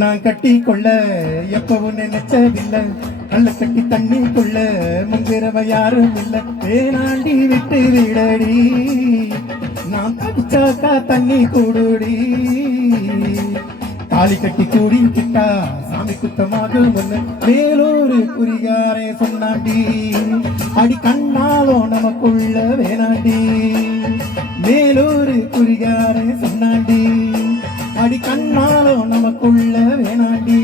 நான் கட்டி கொள்ள எப்பவும் நினைச்சதில்லை. கள்ள கட்டி தண்ணிக்குள்ள முன்கிறவ யாரும் இல்லை. வேணாண்டி விட்டு விடடி, நான் தடிச்சாக்கா தண்ணி கூடுடி. தாலி கட்டி கூடிக்கிட்டா சாமி குத்தமாக முன்ன மேலூரு குறிகாரே சொன்னாண்டி. அடி கண்ணாலோ நமக்குள்ள வேணாண்டி, மேலூரு குறிகாரே சொன்னாண்டி. அடி கண்ணாலோ நமக்குள்ள வேணாண்டி.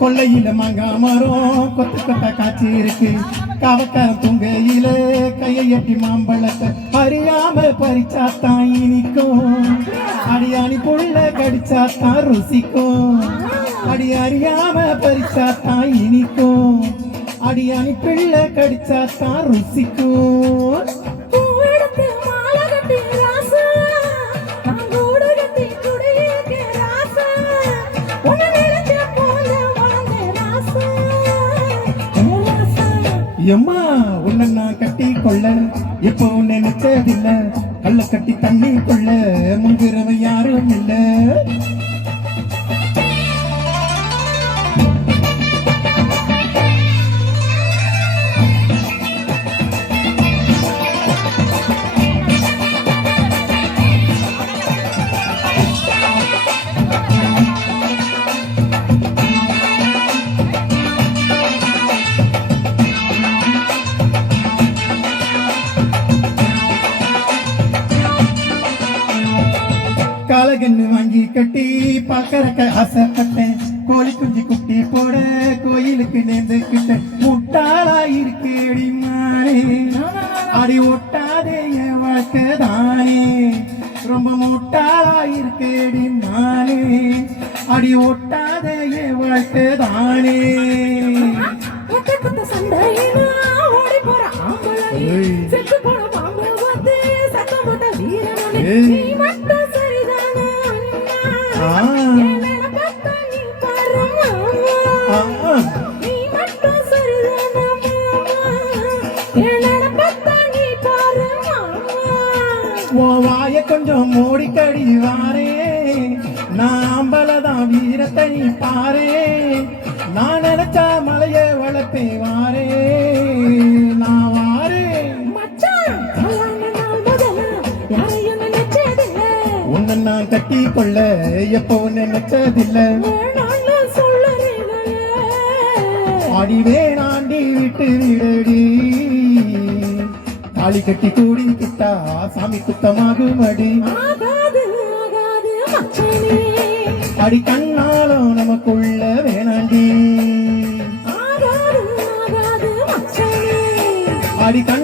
கொல்லையில மாங்காய் மரம் கொத்து கொத்த காய்ச்சி இருக்கு. காவக்காரம் துங்கையில கையை எட்டி மாம்பழத்தை அறியாம பறிச்சாத்தான் இனிக்கும். அடியாணி புள்ள கடிச்சாத்தான் ருசிக்கும். அடி அறியாம பறிச்சாத்தான் இனிக்கும். அடியாணி பிள்ளை கடிச்சாத்தான் ருசிக்கும். எம்மா உன்னை நான் கட்டி கொள்ள எப்போ நினைச்சதில்லை. கள்ள கட்டி தண்ணி கொள்ள முன்கிறவன் யாரும் இல்லை. காலகன்னு வாங்கி கட்டி பார்க்கறக்க ஆசைப்பட்டேன். கோழி குஞ்சு குட்டி போட கோயிலுக்கு நேர்ந்துக்கிட்ட முட்டாளா இருக்கேடி மானே. அடி ஒட்டாதே என் வாழ்க்கை தானே, ரொம்ப முட்டாளா இருக்கேடி மானே. அடி ஒட்டாதே என் வாழ்க்கை தானே. வாய கொஞ்சம் மூடிக்கடி வாரே, நாம்பலதான் வீரத்தை பாரே. நான் நினைச்சா மலைய வளர்ப்பே வாரே, நான் வாரே. உன்னை நான் கட்டி கொள்ள எப்போ நினைச்சதில்லை. அடி வேணாண்டி விட்டு விடடி, தாலி கட்டி கூடிக்கிட்டா சாமி குத்தமாகும். அடி அடி கண்ணாலும் நமக்குள்ள வேணாண்டி. அடி கண்